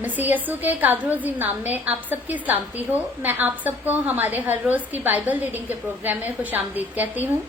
मसीह यस्सु के कादर अजीम नाम में आप सबकी सलामती हो। मैं आप सबको हमारे हर रोज की बाइबल रीडिंग के प्रोग्राम में खुशामदीद कहती हूँ।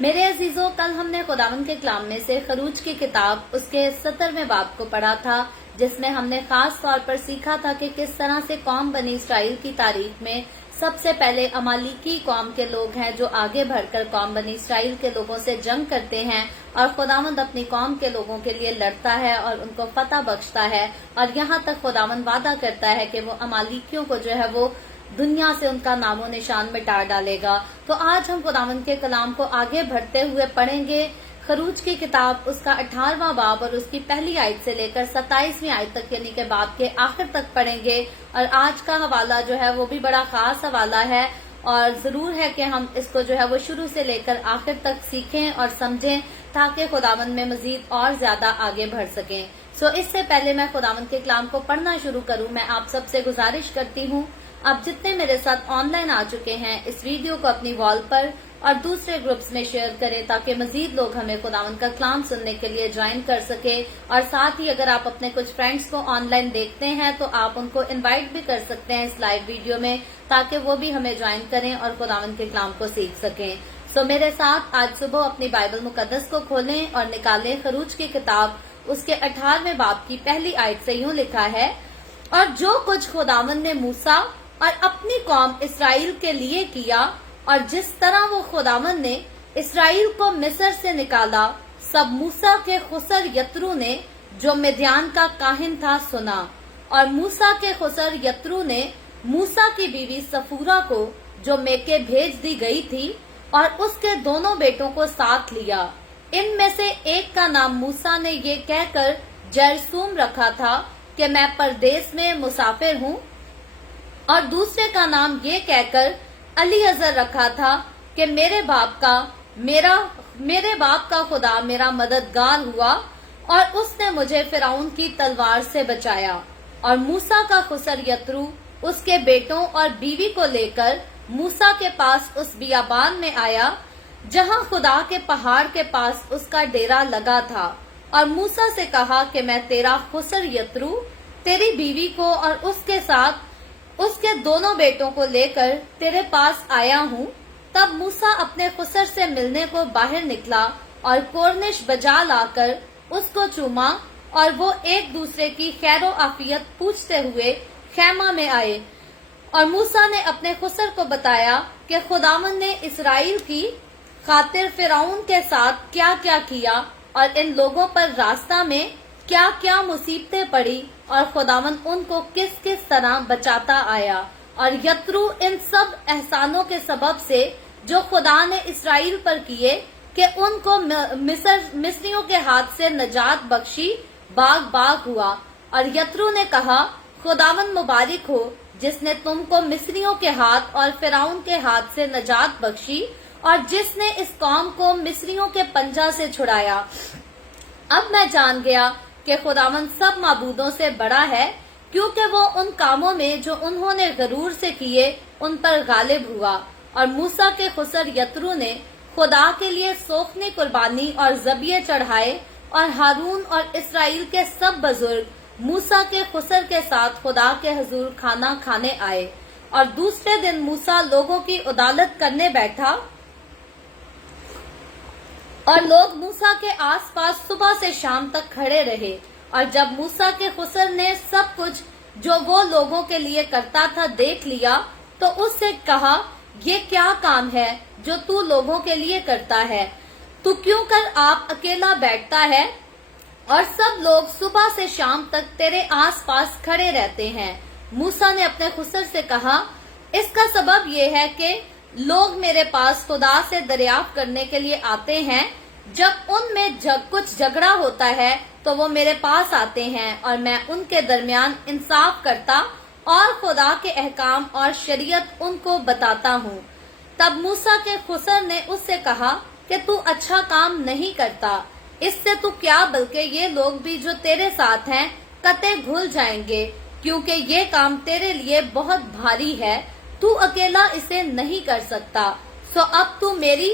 मेरे अजीजों, कल हमने खुदावंद के कलाम में से खरूज की किताब उसके 17वें बाब को पढ़ा था, जिसमें हमने खास तौर पर सीखा था कि किस तरह से कौम बनी इसराइल की तारीख में सबसे पहले अमालिकी कौम के लोग हैं जो आगे बढ़कर कौम बनी इसराइल के लोगों से जंग करते हैं और खुदावंद अपनी कौम के लोगों के लिए लड़ता है और उनको फतह बख्शता है। और यहाँ तक खुदावंद वादा करता है कि वो अमालिकियों को जो है वो दुनिया से उनका नामो निशान मिटा डालेगा। तो आज हम खुदावंद के कलाम को आगे बढ़ते हुए पढ़ेंगे। खरूज की किताब उसका 18वां बाब और उसकी पहली आयत से लेकर 27वीं आयत तक यानी कि बाब के आखिर तक पढ़ेंगे। और आज का हवाला जो है वो भी बड़ा खास हवाला है और जरूर है कि हम इसको जो है वो शुरू से लेकर आखिर तक सीखें और समझें ताकि खुदावंद में मजीद और ज्यादा आगे बढ़ सकें। इससे पहले मैं खुदावंद के कलाम को पढ़ना शुरू करूं, मैं आप सबसे गुजारिश करती हूं, आप जितने मेरे साथ ऑनलाइन आ चुके हैं इस वीडियो को अपनी वॉल पर और दूसरे ग्रुप्स में शेयर करें ताकि मजीद लोग हमें खुदावंद का कलाम सुनने के लिए ज्वाइन कर सके। और साथ ही अगर आप अपने कुछ फ्रेंड्स को ऑनलाइन देखते हैं तो आप उनको इनवाइट भी कर सकते हैं इस लाइव वीडियो में ताकि वो भी हमें ज्वाइन करें और खुदावंद के कलाम को सीख सकें। मेरे साथ आज सुबह अपनी बाइबल मुकद्दस को खोलें और निकालें खरूज की किताब उसके 18वें बाब की पहली आयत से यूं लिखा है, और जो कुछ खुदावंद ने मूसा और अपनी कौम इसराइल के लिए किया और जिस तरह वो खुदावंद ने इसराइल को मिस्र से निकाला, सब मूसा के खुसर यत्रू ने जो मिद्यान का काहिन था सुना। और मूसा के खुसर यत्रू ने मूसा की बीवी सफूरा को जो मेके भेज दी गई थी और उसके दोनों बेटों को साथ लिया। इनमें से एक का नाम मूसा ने ये कहकर जरसूम रखा था कि मैं परदेश में मुसाफिर हूँ, और दूसरे का नाम ये कहकर अलीअजर रखा था कि मेरे बाप का खुदा मेरा मददगार हुआ और उसने मुझे फिरौन की तलवार से बचाया। और मूसा का खुसर यत्रू उसके बेटों और बीवी को लेकर मूसा के पास उस बियाबान में आया जहां खुदा के पहाड़ के पास उसका डेरा लगा था। और मूसा से कहा कि मैं तेरा खुसर यत्रू तेरी बीवी को और उसके साथ उसके दोनों बेटों को लेकर तेरे पास आया हूँ। तब मूसा अपने खुसर से मिलने को बाहर निकला और कोर्निश बजा लाकर उसको चूमा और वो एक दूसरे की खैरो आफियत पूछते हुए खैमा में आए। और मूसा ने अपने खुसर को बताया कि खुदावंद ने इसराइल की खातिर फिरौन के साथ क्या क्या किया और इन लोगों पर रास्ता में क्या क्या मुसीबतें पड़ी और खुदावंद उनको किस किस तरह बचाता आया। और यत्रू इन सब एहसानों के सबब से जो खुदा ने इसराइल पर किए कि उनको मिस्रियों के हाथ से नजात बख्शी बाग बाग हुआ। और यत्रू ने कहा, खुदावंद मुबारक हो जिसने तुमको मिस्रियों के हाथ और फिरौन के हाथ से नजात बख्शी और जिसने इस कौम को मिस्रियों के पंजा से छुड़ाया। अब मैं जान गया कि खुदावंद सब माबूदों से बड़ा है, क्योंकि वो उन कामों में जो उन्होंने गरूर से किए उन पर गालिब हुआ। और मूसा के खुसर यत्रू ने खुदा के लिए सोखनी कुर्बानी और जबिये चढ़ाए और हारून और इसराइल के सब बुजुर्ग मूसा के खुसर के साथ खुदा के हुजूर खाना खाने आए। और दूसरे दिन मूसा लोगों की अदालत करने बैठा और लोग मूसा के आसपास सुबह से शाम तक खड़े रहे। और जब मूसा के खुसर ने सब कुछ जो वो लोगों के लिए करता था देख लिया तो उससे कहा, ये क्या काम है जो तू लोगों के लिए करता है? तू क्यों कर आप अकेला बैठता है और सब लोग सुबह से शाम तक तेरे आसपास खड़े रहते हैं? मूसा ने अपने खुसर से कहा, इसका सबब ये है कि लोग मेरे पास खुदा से दरियाफ्त करने के लिए आते हैं। जब उनमें कुछ झगड़ा होता है तो वो मेरे पास आते हैं और मैं उनके दरमियान इंसाफ करता और खुदा के अहकाम और शरीयत उनको बताता हूँ। तब मूसा के खुसर ने उससे कहा कि तू अच्छा काम नहीं करता, इससे तू क्या बल्कि ये लोग भी जो तेरे साथ हैं कते भूल जाएंगे, क्योंकि ये काम तेरे लिए बहुत भारी है, तू अकेला इसे नहीं कर सकता। अब तू मेरी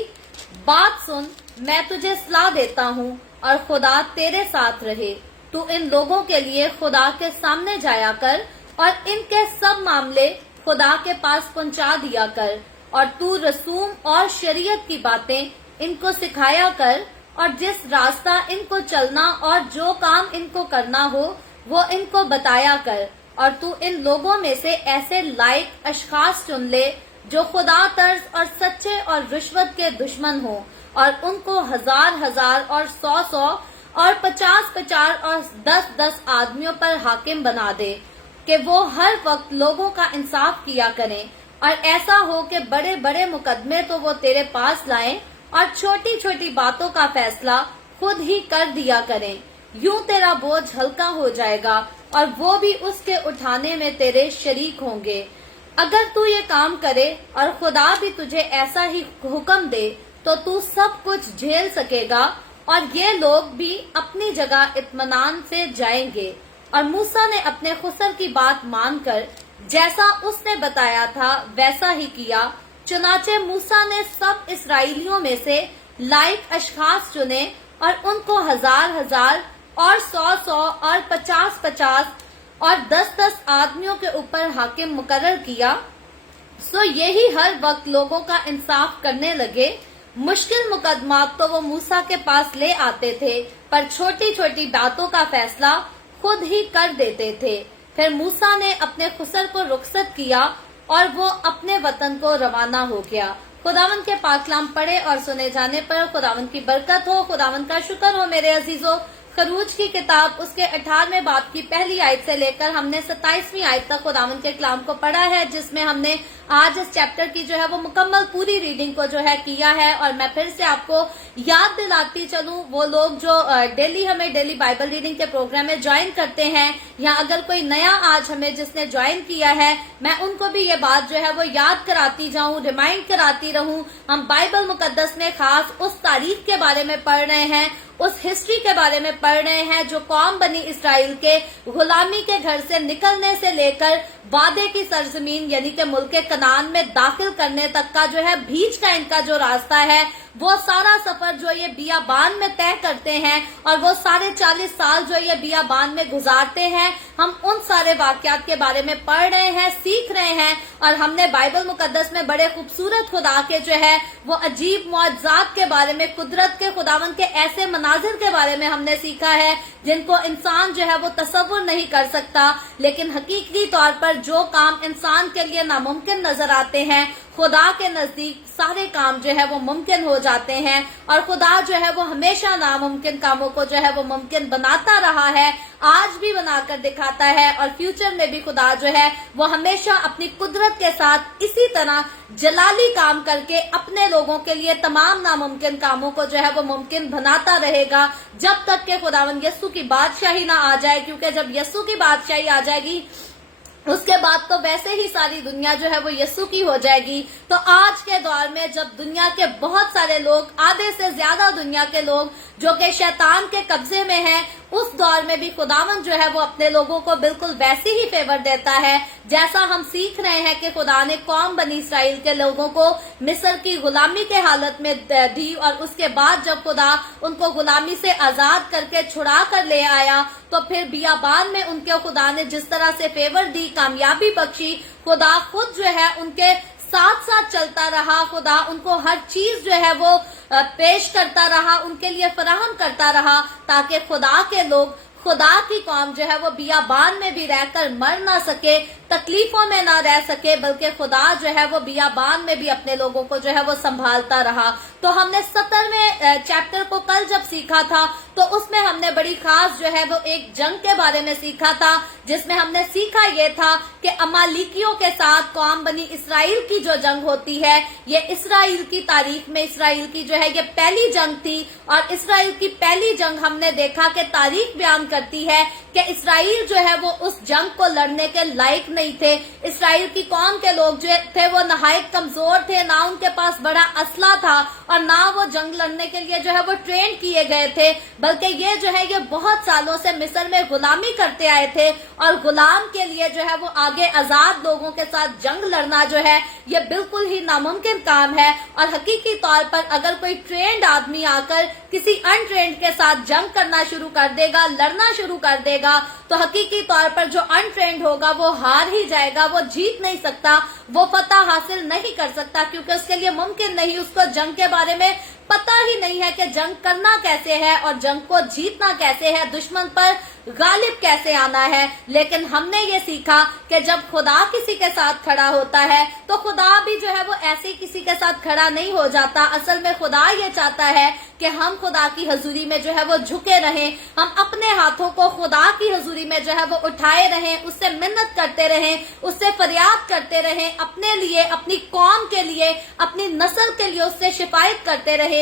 बात सुन, मैं तुझे सलाह देता हूँ और खुदा तेरे साथ रहे। تو ان لوگوں کے لیے خدا کے سامنے جایا کر اور ان کے سب معاملے خدا کے پاس پہنچا دیا کر، اور تو رسوم اور شریعت کی باتیں ان کو سکھایا کر، اور جس راستہ ان کو چلنا اور جو کام ان کو کرنا ہو وہ ان کو بتایا کر، اور تو ان لوگوں میں سے ایسے لائق اشخاص چن لے جو خدا طرز اور سچے اور رشوت کے دشمن ہوں، اور ان کو 1000 اور 100 اور 50 اور 10 آدمیوں پر حاکم بنا دے کہ وہ ہر وقت لوگوں کا انصاف کیا کریں، اور ایسا ہو کہ بڑے بڑے مقدمے تو وہ تیرے پاس لائیں اور چھوٹی چھوٹی باتوں کا فیصلہ خود ہی کر دیا کریں۔ یوں تیرا بوجھ ہلکا ہو جائے گا اور وہ بھی اس کے اٹھانے میں تیرے شریک ہوں گے۔ اگر تو یہ کام کرے اور خدا بھی تجھے ایسا ہی حکم دے تو سب کچھ جھیل سکے گا، اور یہ لوگ بھی اپنی جگہ اطمینان سے جائیں گے۔ اور موسیٰ نے اپنے خسر کی بات مان کر جیسا اس نے بتایا تھا ویسا ہی کیا، چنانچہ موسیٰ نے سب اسرائیلیوں میں سے لائق اشخاص چنے اور ان کو 1000 اور 100 اور 50 اور 10 آدمیوں کے اوپر حاکم مقرر کیا۔ سو یہی ہر وقت لوگوں کا انصاف کرنے لگے۔ مشکل مقدمات تو وہ موسیٰ کے پاس لے آتے تھے، پر چھوٹی چھوٹی باتوں کا فیصلہ خود ہی کر دیتے تھے۔ پھر موسیٰ نے اپنے خسر کو رخصت کیا اور وہ اپنے وطن کو روانہ ہو گیا۔ خداوند کے پاک کلام پڑھے اور سنے جانے پر خداوند کی برکت ہو۔ خداوند کا شکر ہو میرے عزیزو۔ خروج کی کتاب اس کے 18ویں باب کی پہلی آیت سے لے کر ہم نے 27ویں آیت تک خداوند کے کلام کو پڑھا ہے، جس میں ہم نے آج اس چیپٹر کی جو ہے وہ مکمل پوری ریڈنگ کو جو ہے کیا ہے۔ اور میں پھر سے آپ کو یاد دلاتی چلوں، وہ لوگ جو ہمیں ڈیلی بائبل ریڈنگ کے پروگرام میں جوائن کرتے ہیں، یا اگر کوئی نیا آج ہمیں جس نے جوائن کیا ہے، میں ان کو بھی یہ بات جو ہے وہ یاد کراتی جاؤں، ریمائنڈ کراتی رہوں۔ ہم بائبل مقدس میں خاص اس تاریخ کے بارے میں پڑھ رہے ہیں، اس ہسٹری کے بارے میں پڑھ رہے ہیں جو قوم بنی اسرائیل کے غلامی کے گھر سے نکلنے سے لے کر وعدے کی سرزمین یعنی کہ ملک کنعان میں داخل کرنے تک کا جو ہے بیچ کا ان کا جو راستہ ہے، وہ سارا سفر جو یہ بیابان میں طے کرتے ہیں، اور وہ سارے 40 سال جو یہ بیابان میں گزارتے ہیں۔ ہم ان سارے واقعات کے بارے میں پڑھ رہے ہیں، سیکھ رہے ہیں، اور ہم نے بائبل مقدس میں بڑے خوبصورت خدا کے جو ہے وہ عجیب معجزات کے بارے میں، قدرت کے خداوند کے ایسے مناظر کے بارے میں ہم نے سیکھا ہے جن کو انسان جو ہے وہ تصور نہیں کر سکتا، لیکن حقیقی طور پر جو کام انسان کے لیے ناممکن نظر آتے ہیں، خدا کے نزدیک سارے کام جو ہے وہ ممکن ہو جاتے ہیں۔ اور خدا جو ہے وہ ہمیشہ ناممکن کاموں کو جو ہے وہ ممکن بناتا رہا ہے، آج بھی بنا کر دکھاتا ہے، اور فیوچر میں بھی خدا جو ہے وہ ہمیشہ اپنی قدرت کے ساتھ اسی طرح جلالی کام کر کے اپنے لوگوں کے لیے تمام ناممکن کاموں کو جو ہے وہ ممکن بناتا رہے گا، جب تک کہ خداوند یسوع کی بادشاہی نہ آ جائے، کیونکہ جب یسوع کی بادشاہی آ جائے گی اس کے بعد تو ویسے ہی ساری دنیا جو ہے وہ یسوع کی ہو جائے گی۔ تو آج کے دور میں جب دنیا کے بہت سارے لوگ، آدھے سے زیادہ دنیا کے لوگ جو کہ شیطان کے قبضے میں ہیں، اس دور میں بھی خداوند جو ہے وہ اپنے لوگوں کو بالکل ویسی ہی فیور دیتا ہے جیسا ہم سیکھ رہے ہیں کہ خدا نے قوم بنی اسرائیل کے لوگوں کو مصر کی غلامی کے حالت میں دی، اور اس کے بعد جب خدا ان کو غلامی سے آزاد کر کے چھڑا کر لے آیا تو پھر بیابان میں ان کے خدا نے جس طرح سے فیور دی، کامیابی بخشی، خدا خود جو ہے ان کے ساتھ ساتھ چلتا رہا، خدا ان کو ہر چیز جو ہے وہ پیش کرتا رہا، ان کے لیے فراہم کرتا رہا، تاکہ خدا کے لوگ، خدا کی قوم جو ہے وہ بیابان میں بھی رہ کر مر نہ سکے، تکلیفوں میں نہ رہ سکے، بلکہ خدا جو ہے وہ بیابان میں بھی اپنے لوگوں کو جو ہے وہ سنبھالتا رہا۔ تو ہم نے 70ویں چیپٹر کو کل جب سیکھا تھا تو اس میں ہم نے بڑی خاص جو ہے وہ ایک جنگ کے بارے میں سیکھا تھا، جس میں ہم نے سیکھا یہ تھا کہ امالیکیوں کے ساتھ قوم بنی اسرائیل کی جو جنگ ہوتی ہے، یہ اسرائیل کی تاریخ میں اسرائیل کی جو ہے یہ پہلی جنگ تھی، اور اسرائیل کی پہلی جنگ ہم نے دیکھا کہ تاریخ بیان کرتی ہے کہ اسرائیل جو ہے وہ اس جنگ کو لڑنے کے لائق نہیں تھے۔ اسرائیل کی قوم کے لوگ جو تھے وہ نہایت کمزور تھے، نہ ان کے پاس بڑا اسلحہ تھا اور نہ وہ جنگ لڑنے کے لیے جو ہے وہ ٹرین کیے گئے تھے، بلکہ یہ جو ہے یہ بہت سالوں سے مصر میں غلامی کرتے آئے تھے، اور غلام کے لیے جو ہے وہ آگے آزاد لوگوں کے ساتھ جنگ لڑنا جو ہے یہ بالکل ہی ناممکن کام ہے۔ اور حقیقی طور پر اگر کوئی ٹرینڈ آدمی آ کر کسی ان ٹرینڈ کے ساتھ جنگ کرنا شروع کر دے گا، لڑنا पढ़ना शुरू कर देगा तो हकीकी तौर पर जो अनट्रेंड होगा वो हार ही जाएगा, वो जीत नहीं सकता, वो फतह हासिल नहीं कर सकता, क्योंकि उसके लिए मुमकिन नहीं, उसको जंग के बारे में पता ही नहीं है कि जंग करना कैसे है और जंग को जीतना कैसे है, दुश्मन पर गालिब कैसे आना है। लेकिन हमने ये सीखा कि जब खुदा किसी के साथ खड़ा होता है तो खुदा भी जो है वो ऐसे किसी के साथ खड़ा नहीं हो जाता। असल में खुदा ये चाहता है कि हम खुदा की हजूरी में जो है वो झुके रहें, हम अपने हाथों को खुदा की हजूरी में जो है वो उठाए रहें, उससे मिन्नत करते रहें, उससे फरियाद करते रहें, अपने लिए, अपनी कौम के लिए, अपनी नस्ल के लिए उससे शिफायत करते रहें।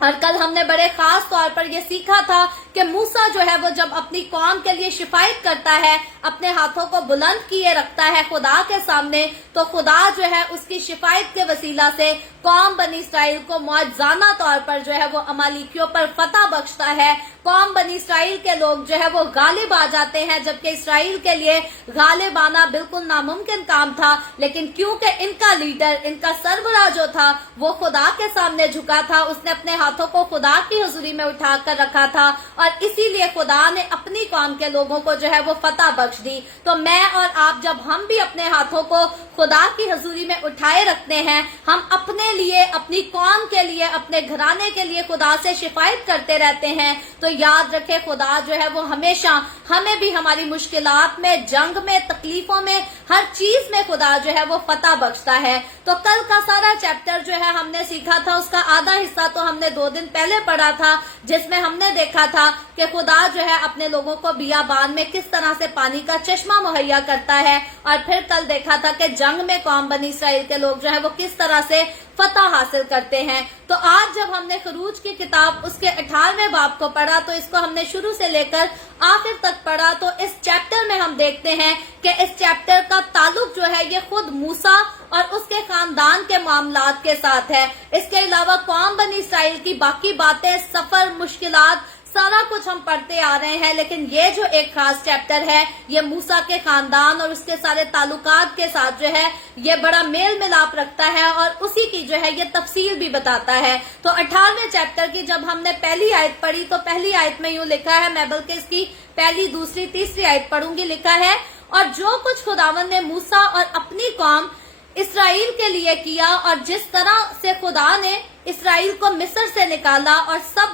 और कल हमने बड़े खास तौर पर यह सीखा था कि मूसा जो है वो जब अपनी कौम के लिए शिफायत करता है, अपने हाथों को बुलंद किए रखता है खुदा के सामने, तो खुदा जो है उसकी शिफायत के वसीला से कौम बनी इसराइल को मौजज़ाना तौर पर जो है वो अमालिकियों पर फतह बख्शता है। कौम बनी इसराइल के लोग जो है वो गालिब आ जाते हैं, जबकि इसराइल के लिए गालिब आना बिल्कुल नामुमकिन काम था। लेकिन क्योंकि इनका लीडर, इनका सरबराह जो था वो खुदा के सामने झुका था, उसने अपने हाथों को खुदा की हुजूरी में उठा कर रखा था और इसीलिए खुदा ने अपनी कौम के लोगों को जो है वो फतह बख्श दी। तो मैं और आप जब हम भी अपने हाथों को खुदा की हुजूरी में उठाए रखते हैं, हम अपने लिए, अपनी कौम के लिए, अपने घराने के लिए खुदा से शिफायत करते रहते हैं, तो याद रखें खुदा जो है वो हमेशा हमें भी हमारी मुश्किलात में, जंग में, तकलीफों में, हर चीज में खुदा जो है वो फतह बख्शता है। तो कल का सारा चैप्टर जो है हमने सीखा था, उसका आधा हिस्सा तो हमने 2 दिन पहले पढ़ा था, जिसमें हमने देखा था कि खुदा जो है अपने लोगों को बियाबान में किस तरह से पानी का चश्मा मुहैया करता है, और फिर कल देखा था कि जंग में कौम बनी इसराइल के लोग जो है वो किस तरह से फतह हासिल करते हैं। तो आज जब हमने खरूज की किताब उसके 18वें बाब को पढ़ा, तो इसको हमने शुरू से लेकर आखिर तक पढ़ा, तो इस चैप्टर में हम देखते हैं कि इस चैप्टर का ताल्लुक जो है ये खुद मूसा और उसके खानदान के मामलात के साथ है। इसके अलावा कौम बनी इसराइल की बाकी बातें, सफर, मुश्किलात, सारा कुछ हम पढ़ते आ रहे हैं। लेकिन ये जो एक खास चैप्टर है ये मूसा के खानदान और उसके सारे ताल्लुकात के साथ जो है ये बड़ा मेल मिलाप रखता है और उसी की जो है ये तफसील भी बताता है। तो 18वें चैप्टर की जब हमने पहली आयत पढ़ी तो पहली आयत में यूं लिखा है, मैं बल्कि इसकी पहली, दूसरी, तीसरी आयत पढ़ूंगी, लिखा है, और जो कुछ खुदावन ने मूसा और अपनी कौम इसराइल के लिए किया और जिस तरह से खुदा ने इसराइल को मिस्र से निकाला, और सब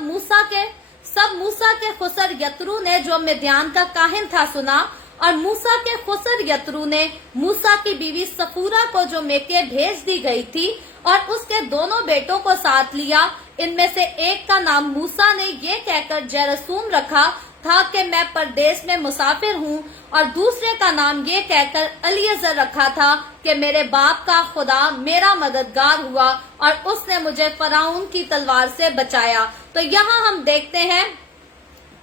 मूसा के खुसर यत्रू ने जो मिद्यान का काहिन था सुना, और मूसा के खुसर यत्रू ने मूसा की बीवी सफूरा को जो मेके भेज दी गई थी और उसके दोनों बेटों को साथ लिया। इनमें से एक का नाम मूसा ने ये कहकर जरसूम रखा था कि मैं परदेश में मुसाफिर हूँ, और दूसरे का नाम ये कहकर अलीअजर रखा था कि मेरे बाप का खुदा मेरा मददगार हुआ और उसने मुझे फराउन की तलवार से बचाया। तो यहाँ हम देखते हैं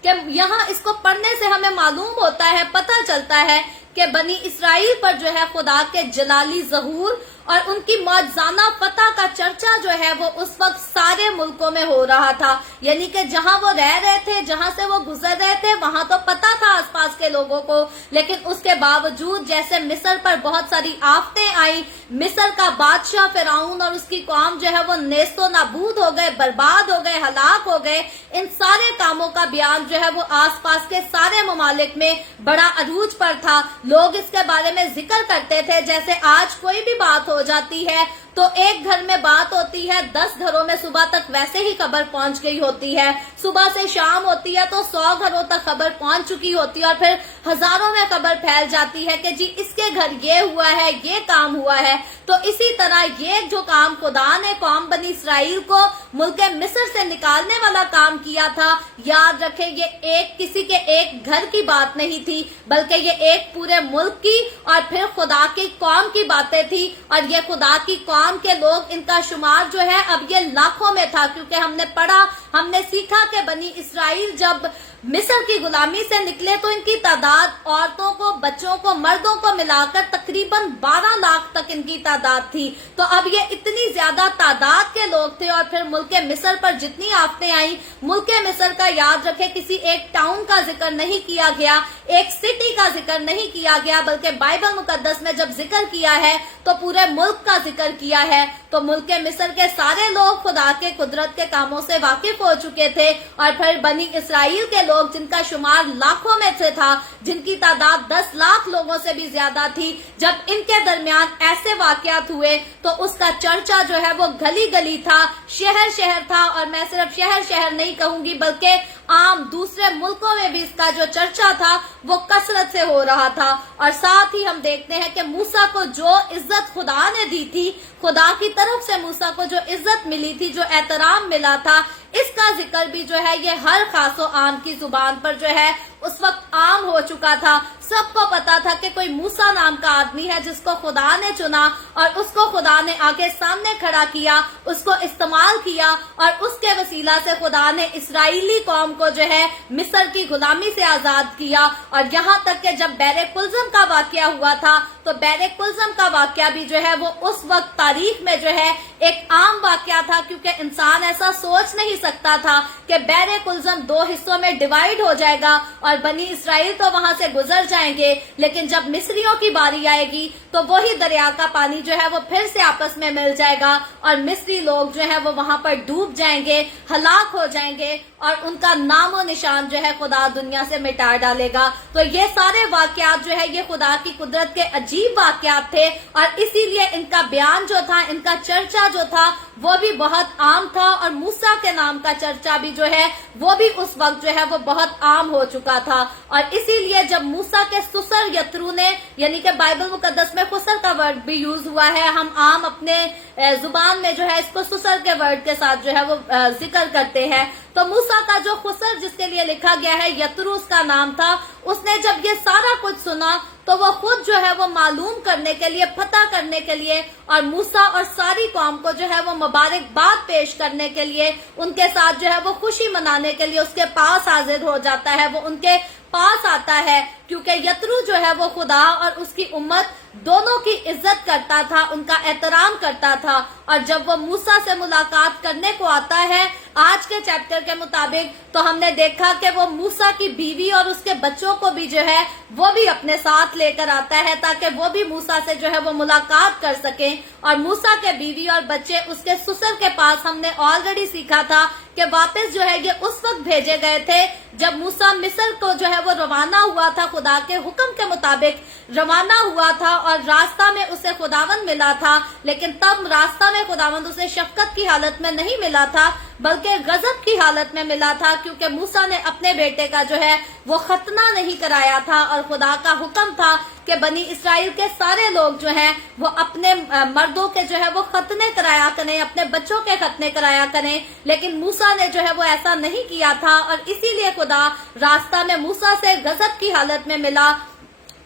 कि यहाँ इसको पढ़ने से हमें मालूम होता है, पता चलता है कि बनी इसराइल पर जो है खुदा के जलाली ज़हूर और उनकी मौजज़ाना फतह का चर्चा जो है वो उस वक्त सारे मुल्कों में हो रहा था। यानी कि जहां वो रह रहे थे, जहां से वो गुजर रहे थे, वहां तो पता था आसपास के लोगों को, लेकिन उसके बावजूद जैसे मिस्र पर बहुत सारी आफतें आई, मिस्र का बादशाह फिरौन और उसकी कौम जो है वो नेस्तो नाबूद हो गए, बर्बाद हो गए, हलाक हो गए, इन सारे कामों का बयान जो है वो आसपास के सारे ममालिक में बड़ा अरूज पर था। लोग इसके बारे में जिक्र करते थे। जैसे आज कोई भी बात हो जाती है तो एक घर में बात होती है, 10 घरों में सुबह तक वैसे ही खबर पहुंच गई होती है, सुबह से शाम होती है तो 100 घरों तक खबर पहुंच चुकी होती है, और फिर हजारों में खबर फैल जाती है कि जी इसके घर ये हुआ है, ये काम हुआ है। तो इसी तरह ये जो काम खुदा ने कौम बनी इसराइल को मुल्क मिस्र से निकालने वाला काम किया था, याद रखें ये एक किसी के एक घर की बात नहीं थी, बल्कि ये एक पूरे मुल्क की और फिर खुदा की कौम की बातें थी। और ये खुदा की कौम के लोग, इनका शुमार जो है अब ये लाखों में था, क्योंकि हमने पढ़ा, हमने सीखा कि बनी इसराइल जब मिस्र की गुलामी से निकले तो इनकी तादाद औरतों को, बच्चों को, मर्दों को मिलाकर तकरीबन 12 लाख तक इनकी तादाद थी। तो अब ये इतनी ज्यादा तादाद के लोग थे। और फिर मुल्क मिस्र पर जितनी आफतें आई, मुल्क मिस्र का याद रखे किसी एक टाउन का जिक्र नहीं किया गया, एक सिटी का जिक्र नहीं किया गया, बल्कि बाइबल मुकद्दस में जब जिक्र किया है तो पूरे मुल्क का जिक्र किया है। तो मुल्क मिस्र के सारे लोग खुदा के कुदरत के कामों से वाकिफ हो चुके थे, और फिर बनी इसराइल के लोग जिनका शुमार लाखों में से था, जिनकी तादाद 10 लाख लोगों से भी ज्यादा थी, जब इनके दरमियान ऐसे वाकयात हुए तो उसका चर्चा जो है वो गली गली था, शहर शहर था, और मैं सिर्फ शहर शहर नहीं कहूंगी बल्कि आम दूसरे मुल्कों में भी इसका जो चर्चा था वो कसरत से हो रहा था। और साथ ही हम देखते हैं कि मूसा को जो इज्जत खुदा ने दी थी, खुदा की तरफ से मूसा को जो इज्जत मिली थी, जो एहतराम मिला था, इसका जिक्र भी जो है ये हर खासो आम की जुबान पर जो है उस वक्त आम हो चुका था। सबको पता था कि कोई मूसा नाम का आदमी है जिसको खुदा ने चुना और उसको खुदा ने आगे सामने खड़ा किया, उसको इस्तेमाल किया, और उसके वसीला से खुदा ने इसराइली कौम को जो है मिस्र की गुलामी से आजाद किया। और यहाँ तक कि जब बैरे कुलजम का वाकया हुआ था तो बैरे कुलजम का वाकया भी जो है वो उस वक्त तारीख में जो है एक आम वाकया था, क्योंकि इंसान ऐसा सोच नहीं सकता था कि बैरे कुलजम 2 हिस्सों में डिवाइड हो जाएगा और बनी इसराइल तो वहां से गुजर जाएंगे, लेकिन जब मिस्रियों की बारी आएगी तो वही दरिया का पानी जो है वो फिर से आपस में मिल जाएगा और मिस्री लोग जो है वो वहां पर डूब जाएंगे, हलाक हो जाएंगे, और उनका नामो निशान जो है खुदा दुनिया से मिटा डालेगा। तो ये सारे वाकयात जो है ये खुदा की कुदरत के अजीब वाकयात थे, और इसीलिए इनका बयान जो था, इनका चर्चा जो था वो भी बहुत आम था, और मूसा के नाम का चर्चा भी जो है वो भी उस वक्त जो है वो बहुत आम हो चुका था। और इसीलिए जब मूसा के सुसर यत्रू ने, यानी कि बाइबल मुकद्दस में खुसर का वर्ड भी यूज हुआ है, हम आम अपने जुबान में जो है इसको सुसर के वर्ड के साथ जो है वो जिक्र करते हैं, तो मूसा का जो खुसर जिसके लिए लिखा गया है, यत्रू उसका नाम था, उसने जब ये सारा कुछ सुना तो वो खुद जो है वो मालूम करने के लिए, पता करने के लिए, और मूसा और सारी कौम को जो है वो मुबारकबाद पेश करने के लिए, उनके साथ जो है वो खुशी मनाने के लिए उसके पास हाजिर हो जाता है, वो उनके पास आता है, क्योंकि यत्रू जो है वो खुदा और उसकी उम्मत दोनों की इज्जत करता था, उनका एहतराम करता था। और जब वो मूसा से मुलाकात करने को आता है आज के चैप्टर के मुताबिक, तो हमने देखा कि वो मूसा की बीवी और उसके बच्चों को भी जो है वो भी अपने साथ लेकर आता है, ताकि वो भी मूसा से जो है वो मुलाकात कर सकें। और मूसा के बीवी और बच्चे उसके ससुर के पास, हमने ऑलरेडी सीखा था कि वापस जो है ये उस वक्त भेजे गए थे जब मूसा मिस्र को जो है वो रवाना हुआ था, खुदा के हुक्म के मुताबिक रवाना हुआ था, और रास्ता में उसे खुदावंद मिला था, लेकिन तब रास्ता में खुदावंद उसे शफकत की हालत में नहीं मिला था बल्कि गजब की हालत में मिला था, क्योंकि मूसा ने अपने बेटे का जो है वो खतना नहीं कराया था, और खुदा का हुक्म था कि बनी इसराइल के सारे लोग जो हैं वो अपने मर्दों के जो है वो खतने कराया करें, अपने बच्चों के खतने कराया करें, लेकिन मूसा ने जो है वो ऐसा नहीं किया था, और इसीलिए खुदा रास्ता में मूसा से गजब की हालत में मिला।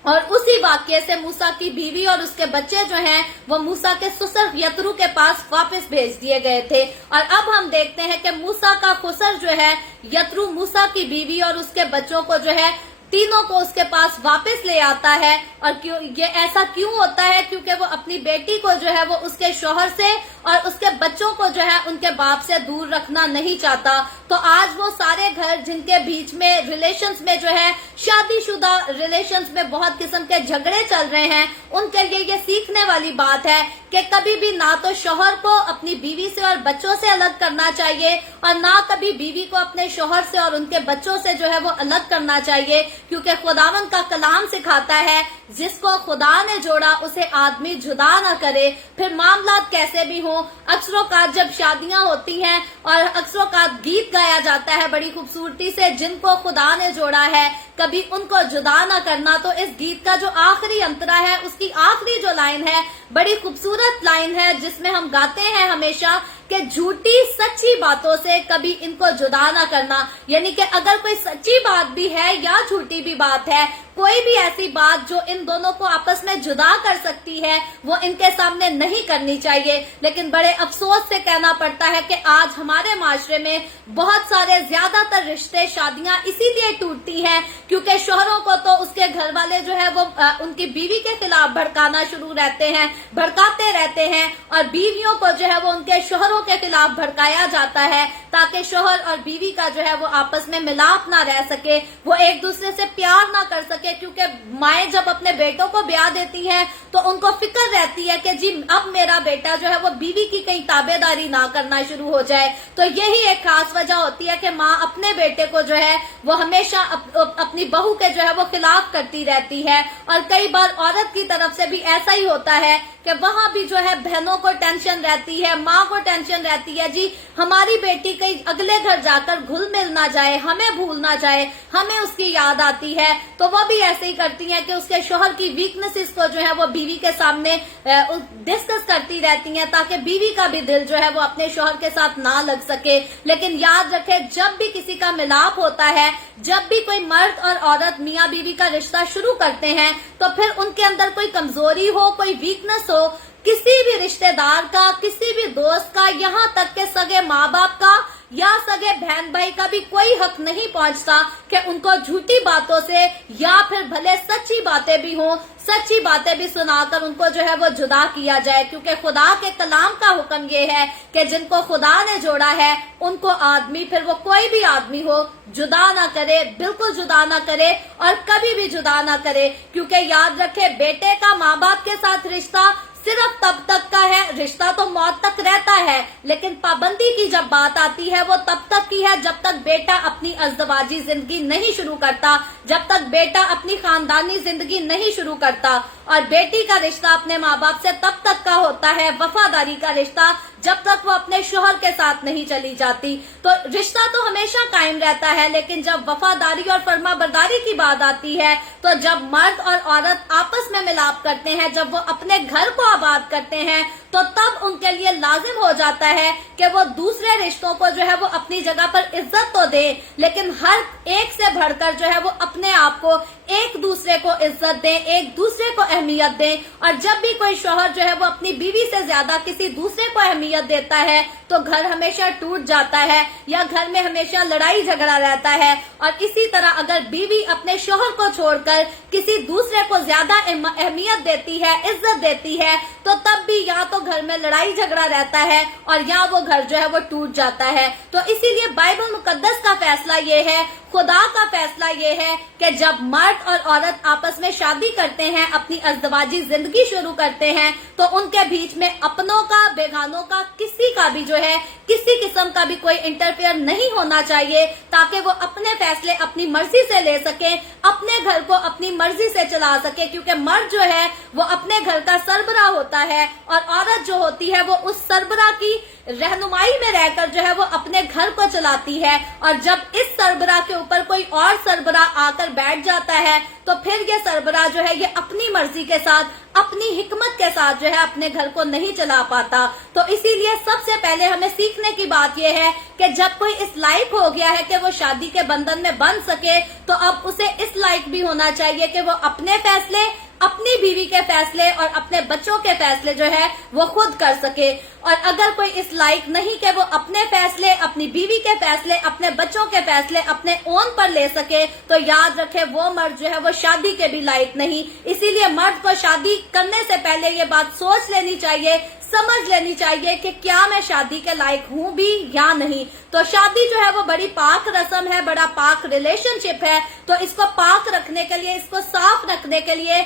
और उसी वाक्य से मूसा की बीवी और उसके बच्चे जो हैं वो मूसा के ससुर यत्रू के पास वापस भेज दिए गए थे। और अब हम देखते हैं कि मूसा का खुसर जो है यत्रू मूसा की बीवी और उसके बच्चों को जो है तीनों को उसके पास वापस ले आता है। और क्यों ये ऐसा क्यों होता है? क्योंकि वो अपनी बेटी को जो है वो उसके शौहर से और उसके बच्चों को जो है उनके बाप से दूर रखना नहीं चाहता। तो आज वो सारे घर जिनके बीच में रिलेशंस में जो है शादीशुदा रिलेशंस में बहुत किस्म के झगड़े चल रहे हैं, उनके लिए ये सीखने वाली बात है कि कभी भी ना तो शौहर को अपनी बीवी से और बच्चों से अलग करना चाहिए और ना कभी बीवी को अपने शौहर से और उनके बच्चों से जो है वो अलग करना चाहिए, क्योंकि खुदावंद का कलाम सिखाता है जिसको खुदा ने जोड़ा उसे आदमी जुदा न करे। फिर मामला कैसे भी हो, अक्सरोकात जब शादियां होती हैं और अक्सरोकात गीत गाया जाता है बड़ी खूबसूरती से, जिनको खुदा ने जोड़ा है कभी उनको जुदा न करना। तो इस गीत का जो आखिरी अंतरा है उसकी आखिरी जो लाइन है बड़ी खूबसूरत लाइन है, जिसमें हम गाते हैं हमेशा कि झूठी सच्ची बातों से कभी इनको जुदा ना करना। यानी कि अगर कोई सच्ची बात भी है या झूठी भी बात है, कोई भी ऐसी बात जो इन दोनों को आपस में जुदा कर सकती है वो इनके सामने नहीं करनी चाहिए। लेकिन बड़े अफसोस से कहना पड़ता है कि आज हमारे माशरे में बहुत सारे ज्यादातर रिश्ते शादियां इसीलिए टूटती हैं क्योंकि शौहरों को तो उसके घर वाले जो है वो उनकी बीवी के खिलाफ भड़काना शुरू रहते हैं, भड़काते रहते हैं, और बीवियों को जो है वो उनके शौहरों के खिलाफ भड़काया जाता है ताकि शोहर और बीवी का जो है वो आपस में मिलाप ना रह सके, वो एक दूसरे से प्यार ना कर सके। क्योंकि माएं जब अपने बेटों को ब्याह देती हैं तो उनको फिक्र रहती है कि जी अब मेरा बेटा जो है वो बीवी की कहीं ताबेदारी ना करना शुरू हो जाए। तो यही एक खास वजह होती है कि माँ अपने बेटे को जो है वो हमेशा अपनी बहू के जो है वो खिलाफ करती रहती है। और कई बार औरत की तरफ से भी ऐसा ही होता है कि वहां भी जो है बहनों को टेंशन रहती है, माँ को टेंशन रहती है, जी हमारी बेटी कहीं अगले घर जाकर घुल मिल ना जाए, हमें भूल ना जाए, हमें उसकी याद आती है। तो वो भी ऐसे ही करती हैं कि उसके शोहर की वीकनेसेस को जो है वो बीवी के सामने डिस्कस करती रहती हैं ताकि बीवी का भी दिल जो है वो अपने शोहर के साथ ना लग सके। लेकिन याद रखे, जब भी किसी का मिलाप होता है, जब भी कोई मर्द और औरत मियाँ बीवी का रिश्ता शुरू करते हैं, तो फिर उनके अंदर कोई कमजोरी हो, कोई वीकनेस हो, किसी भी रिश्तेदार का, किसी भी दोस्त का, यहाँ तक के सगे माँ बाप का या सगे बहन भाई का भी कोई हक नहीं पहुंचता कि उनको झूठी बातों से या फिर भले सच्ची बातें भी हों, सच्ची बातें भी सुनाकर उनको जो है वो जुदा किया जाए। क्योंकि खुदा के कलाम का हुक्म ये है कि जिनको खुदा ने जोड़ा है उनको आदमी, फिर वो कोई भी आदमी हो, जुदा ना करे, बिल्कुल जुदा ना करे और कभी भी जुदा ना करे। क्योंकि याद रखे, बेटे का माँ बाप के साथ रिश्ता सिर्फ तब तक का है, रिश्ता तो मौत तक रहता है, लेकिन पाबंदी की जब बात आती है वो तब तक की है जब तक बेटा अपनी अज़दवाजी जिंदगी नहीं शुरू करता, जब तक बेटा अपनी खानदानी जिंदगी नहीं शुरू करता। और बेटी का रिश्ता अपने माँ बाप से तब तक का होता है, वफादारी का रिश्ता, जब तक वो अपने शोहर के साथ नहीं चली जाती। तो रिश्ता तो हमेशा कायम रहता है, लेकिन जब वफादारी और फर्माबरदारी की बात आती है, तो जब मर्द और औरत आपस में मिलाप करते हैं, जब वो अपने घर को आबाद करते हैं, तो तब उनके लिए लाजिम हो जाता है कि वो दूसरे रिश्तों को जो है वो अपनी जगह पर इज्जत तो दे, लेकिन हर एक से बढ़कर जो है वो अपने आप को, एक दूसरे को इज्जत दें, एक दूसरे को अहमियत दें। और जब भी कोई शौहर जो है वो अपनी बीवी से ज्यादा किसी दूसरे को अहमियत देता है तो घर हमेशा टूट जाता है या घर में हमेशा लड़ाई झगड़ा रहता है। और इसी तरह अगर बीवी अपने शौहर को छोड़कर किसी दूसरे को ज्यादा अहमियत देती है, इज्जत देती है, तो तब भी या तो घर में लड़ाई झगड़ा रहता है और या वो घर जो है वो टूट जाता है। तो इसीलिए बाइबल मुकद्दस का फैसला ये है, खुदा का फैसला ये है कि जब मर्द और औरत आपस में शादी करते हैं, अपनी अज़दवाजी जिंदगी शुरू करते हैं, तो उनके बीच में अपनों का, बेगानों का, किसी का भी जो है, किसी किस्म का भी कोई इंटरफेयर नहीं होना चाहिए, ताकि वो अपने फैसले अपनी मर्जी से ले सके, अपने घर को अपनी मर्जी से चला सके। क्योंकि मर्द जो है वो अपने घर का सरबराह होता है और औरत जो होती है वो उस सरबराह की रहनुमाई में रहकर जो है वो अपने घर को चलाती है। और जब इस सरबराह के ऊपर कोई और सरबराह आकर बैठ जाता है तो फिर ये सरबराह जो है ये अपनी मर्जी के साथ, अपनी हिकमत के साथ जो है अपने घर को नहीं चला पाता। तो इसीलिए सबसे पहले हमें सीखने की बात यह है कि जब कोई इस लायक हो गया है कि वो शादी के बंधन में बंध सके, तो अब उसे इस लायक भी होना चाहिए कि वो अपने फैसले, अपनी बीवी के फैसले और अपने बच्चों के फैसले जो है वो खुद कर सके। और अगर कोई इस लायक नहीं कि वो अपने फैसले, अपनी बीवी के फैसले, अपने बच्चों के फैसले अपने ओन पर ले सके, तो याद रखे वो मर्द जो है वो शादी के भी लायक नहीं। इसीलिए मर्द को शादी करने से पहले ये बात सोच लेनी चाहिए, समझ लेनी चाहिए कि क्या मैं शादी के लायक हूँ भी या नहीं। तो शादी जो है वो बड़ी पाक रस्म है, बड़ा पाक रिलेशनशिप है। तो इसको पाक रखने के लिए, इसको साफ रखने के लिए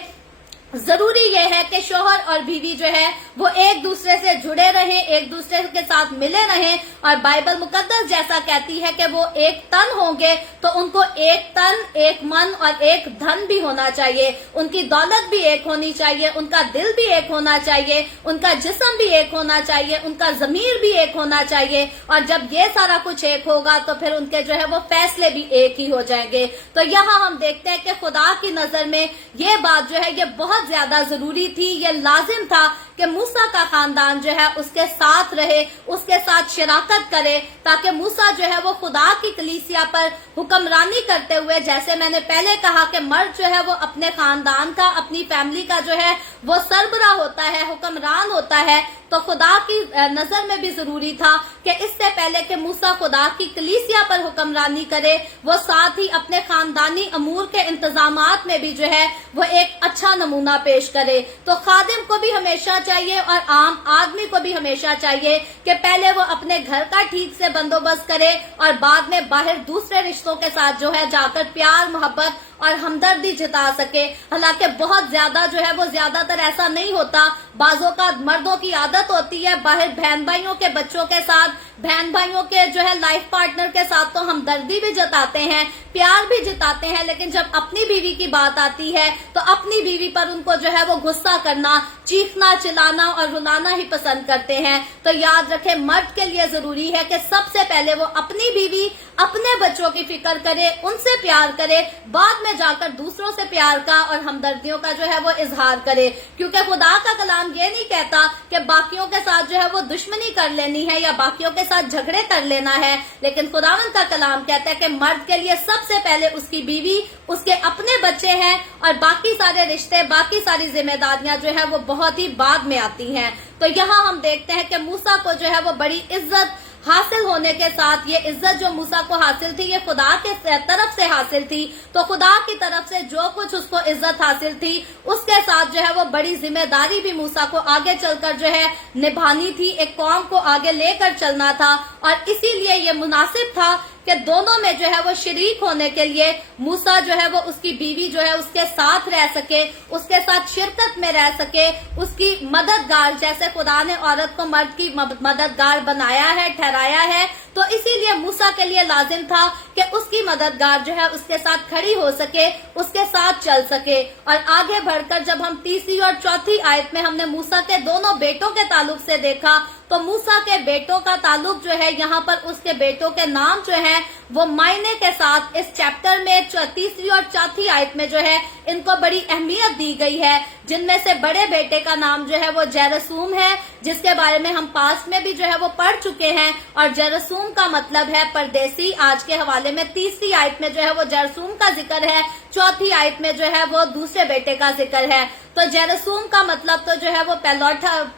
जरूरी यह है कि शौहर और बीवी जो है वो एक दूसरे से जुड़े रहें, एक दूसरे के साथ मिले रहें। और बाइबल मुकद्दस जैसा कहती है कि वो एक तन होंगे, तो उनको एक तन, एक मन और एक धन भी होना चाहिए। उनकी दौलत भी एक होनी चाहिए, उनका दिल भी एक होना चाहिए, उनका जिस्म भी एक होना चाहिए, उनका ज़मीर भी एक होना चाहिए। और जब ये सारा कुछ एक होगा तो फिर उनके जो है वो फैसले भी एक ही हो जाएंगे। तो यहाँ हम देखते हैं कि खुदा की नजर में ये बात जो है ये बहुत ज्यादा जरूरी थी, ये लाजिम था कि मूसा का खानदान जो है उसके साथ रहे, उसके साथ शराकत करे, ताकि मूसा जो है वो खुदा की कलीसिया पर हुक्मरानी करते हुए, जैसे मैंने पहले कहा कि मर्द जो है वो अपने खानदान का, अपनी फैमिली का जो है वो सरबराह होता है, हुक्मरान होता है। तो खुदा की नजर में भी जरूरी था कि इससे पहले कि मूसा खुदा की कलीसिया पर हुक्मरानी करे, वो साथ ही अपने खानदानी अमूर के इंतजामात में भी जो है वो एक अच्छा नमूना पेश करे। तो खादिम को भी हमेशा چاہیے اور عام آدمی کو بھی ہمیشہ چاہیے کہ پہلے وہ اپنے گھر کا ٹھیک سے بندوبست کرے اور بعد میں باہر دوسرے رشتوں کے ساتھ جو ہے جا کر پیار محبت اور ہمدردی جتا سکے. حالانکہ بہت زیادہ جو ہے وہ زیادہ تر ایسا نہیں ہوتا. بعضوں کا مردوں کی عادت ہوتی ہے باہر بہن بھائیوں کے بچوں کے ساتھ, بہن بھائیوں کے جو ہے لائف پارٹنر کے ساتھ تو ہمدردی بھی جتاتے ہیں, پیار بھی جتاتے ہیں, لیکن جب اپنی بیوی کی بات آتی ہے تو اپنی بیوی پر ان کو جو ہے وہ غصہ کرنا, چیخنا چلانا اور رلانا ہی پسند کرتے ہیں. تو یاد رکھیں, مرد کے لیے ضروری ہے کہ سب سے پہلے وہ اپنی بیوی, اپنے بچوں کی فکر کرے, ان سے پیار کرے, بعد میں جا کر دوسروں سے پیار کا اور ہمدردیوں کا جو ہے وہ اظہار کرے. کیونکہ خدا کا کلام یہ نہیں کہتا کہ باقیوں کے ساتھ جو ہے وہ دشمنی کر لینی ہے یا باقیوں کے ساتھ جھگڑے کر لینا ہے, لیکن خداوند کا کلام کہتا ہے کہ مرد کے لیے سب سے پہلے اس کی بیوی, اس کے اپنے بچے ہیں, اور باقی سارے رشتے, باقی ساری ذمہ داریاں جو ہے وہ بہت ہی بعد میں آتی ہیں. تو یہاں ہم دیکھتے ہیں کہ موسیٰ کو جو ہے وہ بڑی عزت حاصل ہونے کے ساتھ, یہ عزت جو موسیٰ کو حاصل تھی یہ خدا کے طرف سے حاصل تھی. تو خدا کی طرف سے جو کچھ اس کو عزت حاصل تھی اس کے ساتھ جو ہے وہ بڑی ذمہ داری بھی موسیٰ کو آگے چل کر جو ہے نبھانی تھی, ایک قوم کو آگے لے کر چلنا تھا. اور اسی لیے یہ مناسب تھا کہ دونوں میں جو ہے وہ شریک ہونے کے لیے موسیٰ جو ہے وہ اس کی بیوی جو ہے اس کے ساتھ رہ سکے, اس کے ساتھ شرکت میں رہ سکے, اس کی مددگار, جیسے خدا نے عورت کو مرد کی مددگار بنایا ہے, ٹھہرایا ہے, تو اسی لیے موسیٰ کے لیے لازم تھا کہ اس کی مددگار جو ہے اس کے ساتھ کھڑی ہو سکے, اس کے ساتھ چل سکے. اور آگے بڑھ کر جب ہم تیسری اور چوتھی آیت میں ہم نے موسیٰ کے دونوں بیٹوں کے تعلق سے دیکھا, تو موسیٰ کے بیٹوں کا تعلق جو ہے یہاں پر اس کے بیٹوں کے نام جو ہیں وہ معنی کے ساتھ اس چیپٹر میں تیسری اور چوتھی آیت میں جو ہے ان کو بڑی اہمیت دی گئی ہے. جن میں سے بڑے بیٹے کا نام جو ہے وہ جیرسوم ہے, جس کے بارے میں ہم پاس میں بھی جو ہے وہ پڑھ چکے ہیں, اور جیرسوم کا مطلب ہے پردیسی. آج کے حوالے میں تیسری آیت میں جو ہے وہ جیرسوم کا ذکر ہے, چوتھی آیت میں جو ہے وہ دوسرے بیٹے کا ذکر ہے. تو جیرسوم کا مطلب تو جو ہے وہ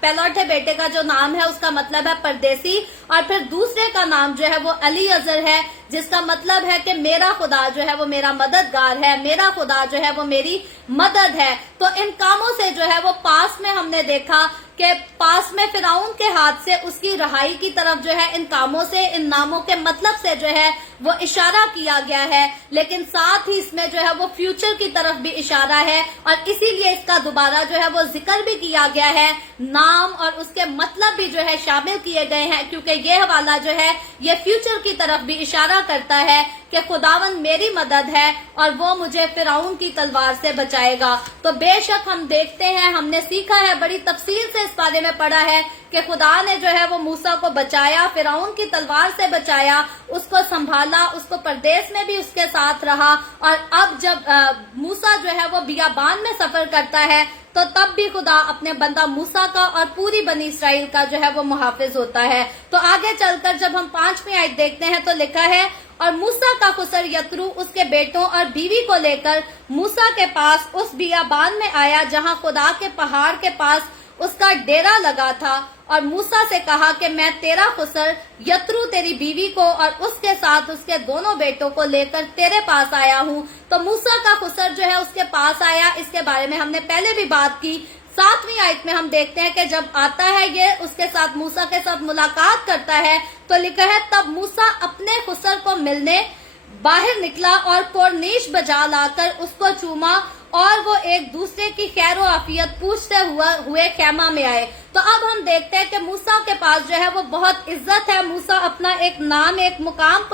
پیلوٹے بیٹے کا جو نام ہے اس کا مطلب ہے پردیسی, اور پھر دوسرے کا نام جو ہے وہ علی ازر ہے, جس کا مطلب ہے کہ میرا خدا جو ہے وہ میرا مددگار ہے, میرا خدا جو ہے وہ میری مدد ہے. تو ان کاموں سے جو ہے وہ پاس میں ہم نے دیکھا کہ پاس میں فرعون کے ہاتھ سے اس کی رہائی کی طرف جو ہے ان کاموں سے, ان ناموں کے مطلب سے جو ہے وہ اشارہ کیا گیا ہے, لیکن ساتھ ہی اس میں جو ہے وہ فیوچر کی طرف بھی اشارہ ہے, اور اسی لیے اس کا دوبارہ جو ہے وہ ذکر بھی کیا گیا ہے. نام اور اس کے مطلب بھی جو ہے شامل کیے گئے ہیں, کیونکہ یہ حوالہ جو ہے یہ فیوچر کی طرف بھی اشارہ کرتا ہے کہ خداوند میری مدد ہے اور وہ مجھے فرعون کی تلوار سے بچائے گا. تو بے شک ہم دیکھتے ہیں, ہم نے سیکھا ہے, بڑی تفصیل سے اس بارے میں پڑھا ہے کہ خدا نے جو ہے وہ موسیٰ کو بچایا, فرعون کی تلوار سے بچایا, اس کو سنبھالا, اس کو پردیس میں بھی اس کے ساتھ رہا. اور اب جب موسیٰ جو ہے وہ بیابان میں سفر کرتا ہے تو تب بھی خدا اپنے بندہ موسیٰ کا اور پوری بنی اسرائیل کا جو ہے وہ محافظ ہوتا ہے. تو آگے چل کر جب ہم 5ویں آیت دیکھتے ہیں تو لکھا ہے, اور موسیٰ کا خسر یترو اس کے بیٹوں اور بیوی کو لے کر موسیٰ کے پاس اس بیابان میں آیا جہاں خدا کے پہاڑ کے پاس اس کا ڈیرا لگا تھا, اور موسیٰ سے کہا کہ میں تیرا خسر یترو تیری بیوی کو اور اس کے ساتھ اس کے دونوں بیٹوں کو لے کر تیرے پاس آیا ہوں. تو موسیٰ کا خسر جو ہے اس کے پاس آیا, اس کے بارے میں ہم نے پہلے بھی بات کی. 7ویں آیت میں ہم دیکھتے ہیں کہ جب آتا ہے یہ اس کے ساتھ موسیٰ کے ساتھ ملاقات کرتا ہے تو لکھا ہے, تب موسیٰ اپنے خسر کو ملنے باہر نکلا اور کورنیش بجا لا کر اس کو چوما, اور وہ ایک دوسرے کی خیر و عافیت پوچھتے ہوئے خیمہ میں آئے. تو اب ہم دیکھتے ہیں کہ موسیٰ کے پاس جو ہے وہ بہت عزت ہے, موسیٰ اپنا ایک نام, ایک مقام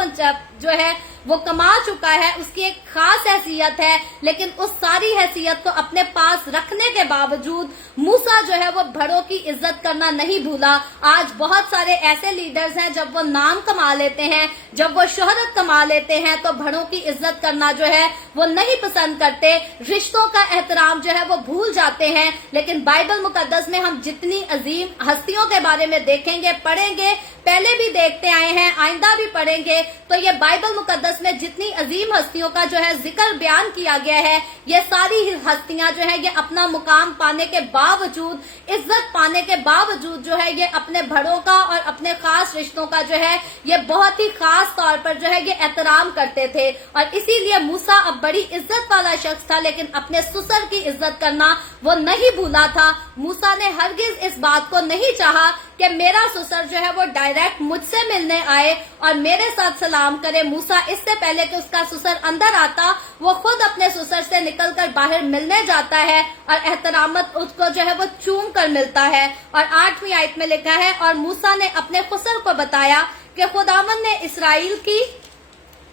جو ہے وہ کما چکا ہے, اس کی ایک خاص حیثیت ہے, لیکن اس ساری حیثیت کو اپنے پاس رکھنے کے باوجود موسیٰ جو ہے وہ بڑوں کی عزت کرنا نہیں بھولا. آج بہت سارے ایسے لیڈرز ہیں جب وہ نام کما لیتے ہیں, جب وہ شہرت کما لیتے ہیں تو بڑوں کی عزت کرنا جو ہے وہ نہیں پسند کرتے, رشتوں کا احترام جو ہے وہ بھول جاتے ہیں. لیکن بائبل مقدس میں ہم جتنی عظیم ہستیوں کے بارے میں دیکھیں گے, پڑھیں گے, पहले भी देखते आए हैं, आइंदा भी पढ़ेंगे, तो ये बाइबल मुकद्दस में जितनी अजीम हस्तियों का जो है जिक्र बयान किया गया है, ये सारी हस्तियां जो है ये अपना मुकाम पाने के बावजूद, इज्जत पाने के बावजूद जो है ये अपने बड़ों का और अपने खास रिश्तों का जो है ये बहुत ही खास तौर पर जो है ये एहतराम करते थे। और इसीलिए मूसा अब बड़ी इज्जत वाला शख्स था, लेकिन अपने ससुर की इज्जत करना वो नहीं भूला था। मूसा ने हरगिज इस बात को नहीं चाहा कि मेरा ससुर जो है वो डायरेक्ट मुझसे मिलने आए और मेरे साथ सलाम करे। मूसा इससे पहले कि उसका ससुर अंदर आता, वो खुद अपने ससुर से निकलकर बाहर मिलने जाता है और एहतरामत उसको जो है वो चूम कर मिलता है। और 8वीं आयत में लिखा है, और मूसा ने अपने ससुर को बताया कि खुदावन ने इसराइल की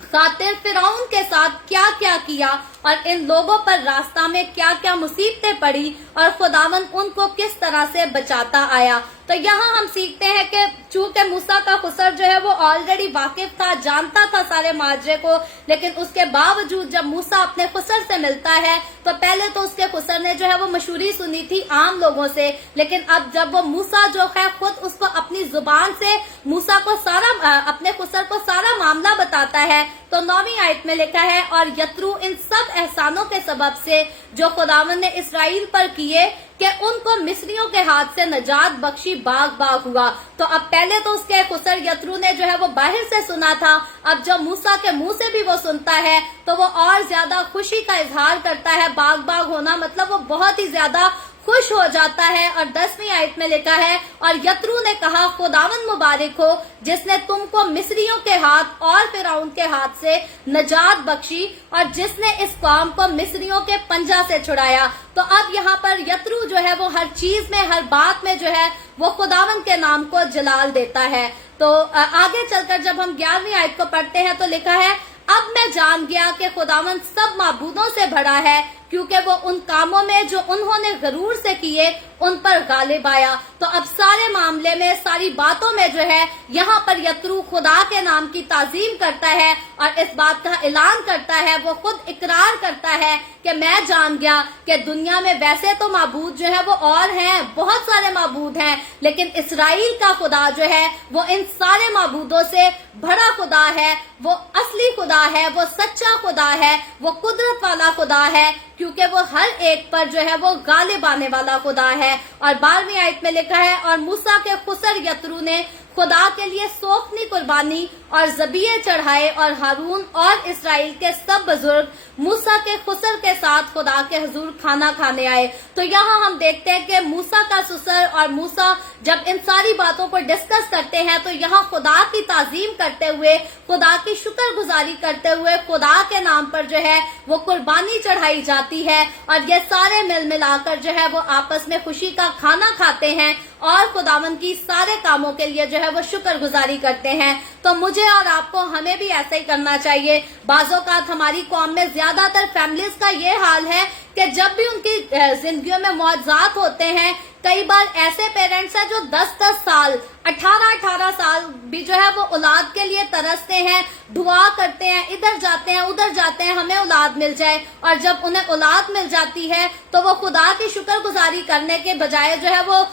खातिर फिरौन के साथ क्या क्या किया और इन लोगों पर रास्ता में क्या क्या मुसीबतें पड़ी और खुदावन उनको किस तरह से बचाता आया। तो यहाँ हम सीखते हैं कि चूंकि मूसा का खुसर जो है वो ऑलरेडी वाकिफ था, जानता था सारे माजरे को, लेकिन उसके बावजूद जब मूसा अपने खुसर से मिलता है तो पहले तो उसके खुसर ने जो है वो मशहूरी सुनी थी आम लोगों से, लेकिन अब जब वो मूसा जो है खुद उसको अपनी जुबान से मूसा को सारा अपने खुसर को सारा मामला बताता है, तो 9वीं आयत में लिखा है, और यत्रू इन सब एहसानों के सबब से जो खुदावन ने इसराइल पर किए कि उनको मिस्रियों के हाथ से नजात बख्शी बाग बाग हुआ। तो अब पहले तो उसके खुसर यत्रू ने जो है वो बाहर से सुना था, अब जब मूसा के मुंह से भी वो सुनता है तो वो और ज्यादा खुशी का इजहार करता है। बाग बाग होना मतलब वो बहुत ही ज्यादा खुश हो जाता है। और 10वीं आयत में लिखा है, और यत्रू ने कहा, खुदावन मुबारक हो जिसने तुमको मिस्रियों के हाथ और फिरौन के हाथ से नजात बख्शी और जिसने इस कौम को मिस्रियों के पंजा से छुड़ाया। तो अब यहाँ पर यत्रू जो है वो हर चीज में, हर बात में जो है वो खुदावन के नाम को जलाल देता है। तो आगे चलकर जब हम 11वीं आयत को पढ़ते हैं तो लिखा है, अब मैं जान गया कि खुदावन सब माबूदों से भरा है, क्योंकि वो उन कामों में जो उन्होंने गरूर से किए उन पर गालिब आया। तो अब सारे मामले में, सारी बातों में जो है यहाँ पर यत्रू खुदा के नाम की ताजीम करता है और इस बात का ऐलान करता है, वो खुद इकरार करता है कि मैं जान गया कि दुनिया में वैसे तो माबूद जो है वो और हैं, बहुत सारे माबूद हैं, लेकिन इसराइल का खुदा जो है वो इन सारे माबूदों से बड़ा खुदा है, वो असली खुदा है, वो सच्चा खुदा है, वो कुदरत वाला खुदा है, क्योंकि वो हर एक पर जो है वो गालिब आने वाला खुदा है। और 12वीं आयत में लिखा है, और मूसा के खुसर यत्रू ने खुदा के लिए सोखनी कुर्बानी और जबिये चढ़ाए, और हारून और इसराइल के सब बुजुर्ग मूसा के खुसर के साथ खुदा के हुजूर खाना खाने आए। तो यहाँ हम देखते हैं कि मूसा का ससुर और मूसा जब इन सारी बातों को डिस्कस करते हैं तो यहाँ खुदा की ताजीम करते हुए, खुदा की शुक्रगुजारी करते हुए खुदा के नाम पर जो है वो कुर्बानी चढ़ाई जाती है और ये सारे मिल मिलाकर जो है वो आपस में खुशी का खाना खाते हैं और खुदावन की सारे कामों के लिए जो है वो शुक्रगुजारी करते हैं। तो मुझे और आपको, हमें भी ऐसा ही करना चाहिए। बाज़-औक़ात हमारी कौम में ज्यादातर फैमिलीज का ये हाल है कि जब भी उनकी जिंदगियों में मुआवजात होते हैं, कई बार ऐसे पेरेंट्स हैं जो 10-10 साल, 18-18 साल भी जो है वो औलाद के लिए तरसते हैं, दुआ करते हैं, इधर जाते हैं उधर जाते हैं, हमें औलाद मिल जाए, और जब उन्हें औलाद मिल जाती है तो वो खुदा की शुक्रगुजारी करने के बजाय जो है वो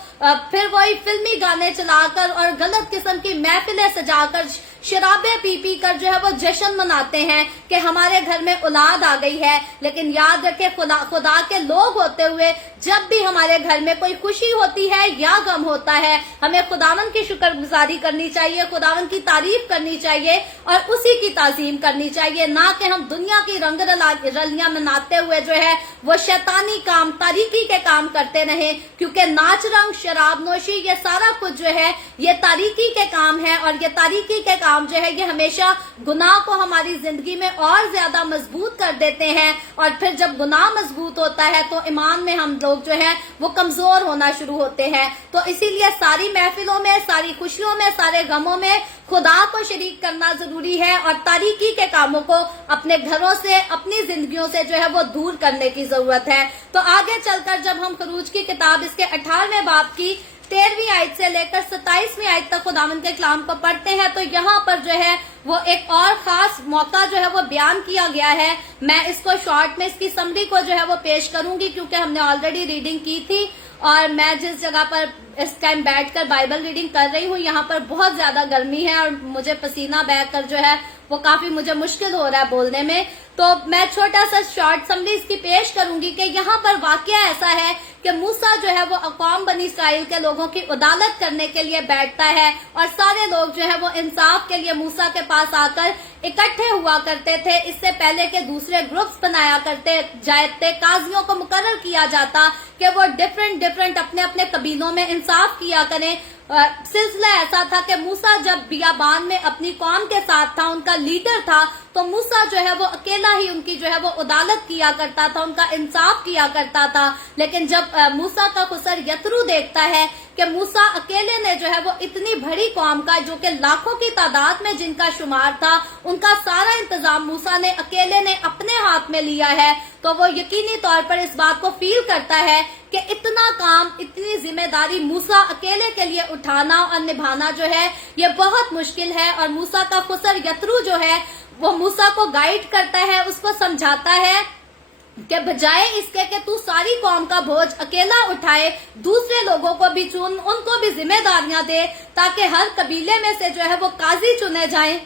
फिर वही फिल्मी गाने चलाकर और गलत किस्म की महफिलें सजाकर, शराबें पी पी कर जो है वो जश्न मनाते हैं कि हमारे घर में औलाद आ गई है। लेकिन याद रखें, खुदा के लोग होते हुए जब भी हमारे घर में कोई खुशी होती है या गम होता है, हमें खुदावन की शुक्रगुजारी करनी चाहिए, खुदावन की तारीफ करनी चाहिए और उसी की ताजीम करनी चाहिए, ना कि हम दुनिया की रंग रलियां मनाते हुए जो है वो शैतानी काम, तारीकी के काम करते रहे। क्योंकि नाच रंग, शराब नोशी, ये सारा कुछ जो है ये तारीकी के काम है और ये तारीकी के काम जो है ये हमेशा गुनाह को हमारी जिंदगी में और ज्यादा मजबूत कर देते हैं। और फिर जब गुनाह मजबूत होता है तो ईमान में हम लोग जो है वो कमजोर होना शुरू होते हैं। तो इसीलिए सारी महफिलों में, सारी खुशियों में, सारे गमों में खुदा को शरीक करना जरूरी है और तारीकी के कामों को अपने घरों से, अपनी जिंदगियों से जो है वो दूर करने की जरूरत है। तो आगे चलकर जब हम खरूज की किताब इसके 18वें बाब की 13वीं आयत से लेकर 27वीं आयत तक खुदावंद के कलाम को पढ़ते हैं तो यहाँ पर जो है वो एक और खास मौका जो है वो बयान किया गया है। मैं इसको शॉर्ट में इसकी समरी को जो है वो पेश करूंगी क्योंकि हमने ऑलरेडी रीडिंग की थी और मैं जिस जगह पर इस टाइम बैठकर बाइबल रीडिंग कर रही हूँ यहाँ पर बहुत ज्यादा गर्मी है और मुझे पसीना बहकर जो है वो काफी मुझे मुश्किल हो रहा है बोलने में। तो मैं छोटा सा शॉर्ट समरी इसकी पेश करूंगी कि यहाँ पर वाकया ऐसा है कि मूसा जो है वो अक़वाम बनी इस्राइल के लोगों की अदालत करने के लिए बैठता है और सारे लोग जो है वो इंसाफ के लिए मूसा के पास आकर इकट्ठे हुआ करते थे। इससे पहले के दूसरे ग्रुप्स बनाया करते जाते, काजियों को मुकर्रर किया जाता कि वो डिफरेंट अपने अपने कबीलों में इंसाफ किया करें। सिलसिला ऐसा था कि मूसा जब बियाबान में अपनी कौम के साथ था, उनका लीडर था, तो मूसा जो है वो अकेला ही उनकी जो है वो अदालत किया करता था, उनका इंसाफ किया करता था। लेकिन जब मूसा का खुसर यत्रू देखता है कि मूसा अकेले ने जो है वो इतनी बड़ी कौम का, जो कि लाखों की तादाद में जिनका शुमार था, उनका सारा इंतजाम मूसा ने अकेले ने अपने हाथ में लिया है, तो वो यकीनी तौर पर इस बात को फील करता है कि इतना काम, इतनी जिम्मेदारी मूसा अकेले के लिए उठाना और निभाना जो है ये बहुत मुश्किल है। और मूसा का खुसर यत्रू जो है वो मूसा को गाइड करता है, उसको समझाता है कि बजाय इसके कि तू सारी कौम का बोझ अकेला उठाए, दूसरे लोगों को भी चुन, उनको भी जिम्मेदारियां दे, ताकि हर कबीले में से जो है वो काजी चुने जाएं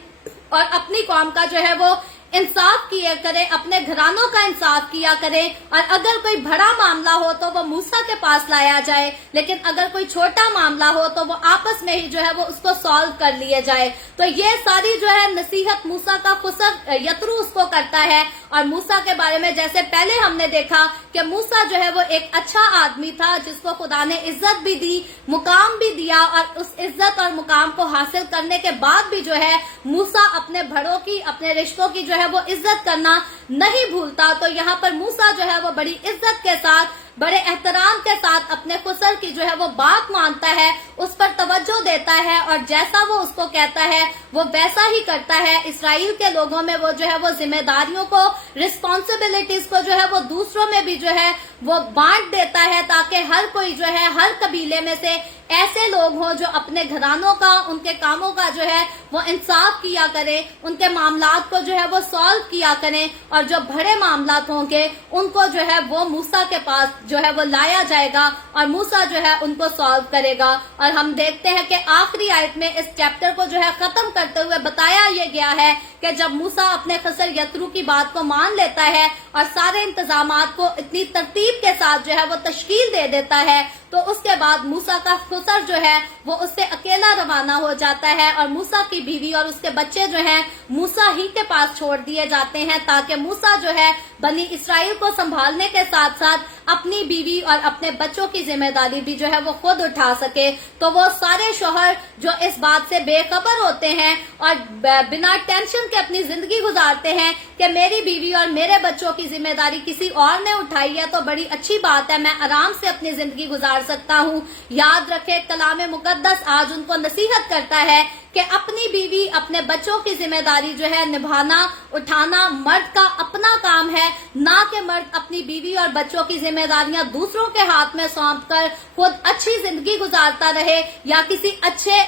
और अपनी कौम का जो है वो इंसाफ किया करे, अपने घरानों का इंसाफ किया करे। और अगर कोई बड़ा मामला हो तो वो मूसा के पास लाया जाए, लेकिन अगर कोई छोटा मामला हो तो वो आपस में ही जो है वो उसको सॉल्व कर लिए जाए। तो ये सारी जो है नसीहत मूसा का खुसर यत्रू उसको करता है। और मूसा के बारे में जैसे पहले हमने देखा कि मूसा जो है वो एक अच्छा आदमी था जिसको खुदा ने इज्जत भी दी, मुकाम भी दिया, और उस इज्जत और मुकाम को हासिल करने के बाद भी जो है मूसा अपने बड़ों की, अपने रिश्तों की जो है वो इज्जत करना नहीं भूलता। तो यहाँ पर मूसा जो है वो बड़ी इज्जत के साथ, बड़े एहतराम के साथ अपने खुसर की जो है वो बात मानता है, उस पर तवज्जो देता है और जैसा वो उसको कहता है वो वैसा ही करता है। इसराइल के लोगों में वो जो है वो जिम्मेदारियों को, रिस्पॉन्सिबिलिटीज को जो है वो दूसरों में भी जो है वो बांट देता है, ताकि हर कोई जो है, हर कबीले में से ऐसे लोग हों जो अपने घरानों का, उनके कामों का जो है वो इंसाफ किया करें, उनके मामलात को जो है वो सॉल्व किया करें, और जो बड़े मामलात होंगे उनको जो है वो मूसा के पास जो है वो लाया जाएगा और मूसा जो है उनको सॉल्व करेगा। और हम देखते हैं कि आखिरी आयत में इस चैप्टर को जो है खत्म करते हुए बताया ये गया है कि जब मूसा अपने खुसर यत्रू की बात को मान लेता है और सारे इंतजामात को इतनी तरतीब के साथ जो है वो तश्कील दे देता है, तो उसके बाद मूसा का खुसर जो है वो उससे अकेला रवाना हो जाता है और मूसा की बीवी और उसके बच्चे जो हैं मूसा ही के पास छोड़ दिए जाते हैं, ताकि मूसा जो है बनी इसराइल को संभालने के साथ साथ अपनी बीवी और अपने बच्चों की जिम्मेदारी भी जो है वो खुद उठा सके। तो वो सारे शोहर जो इस बात से बेखबर होते हैं और बिना टेंशन के अपनी जिंदगी गुजारते हैं कि मेरी बीवी और मेरे बच्चों की जिम्मेदारी किसी और ने उठाई है तो बड़ी अच्छी बात है, मैं आराम से अपनी जिंदगी गुजार सकता हूँ। याद रखे, कलाम मुकद्दस आज उनको नसीहत करता है कि अपनी बीवी, अपने बच्चों की जिम्मेदारी जो है निभाना, उठाना मर्द का अपना काम है, ना कि मर्द अपनी बीवी और बच्चों की जिम्मेदारियां दूसरों के हाथ में सौंप कर खुद अच्छी जिंदगी गुजारता रहे या किसी अच्छे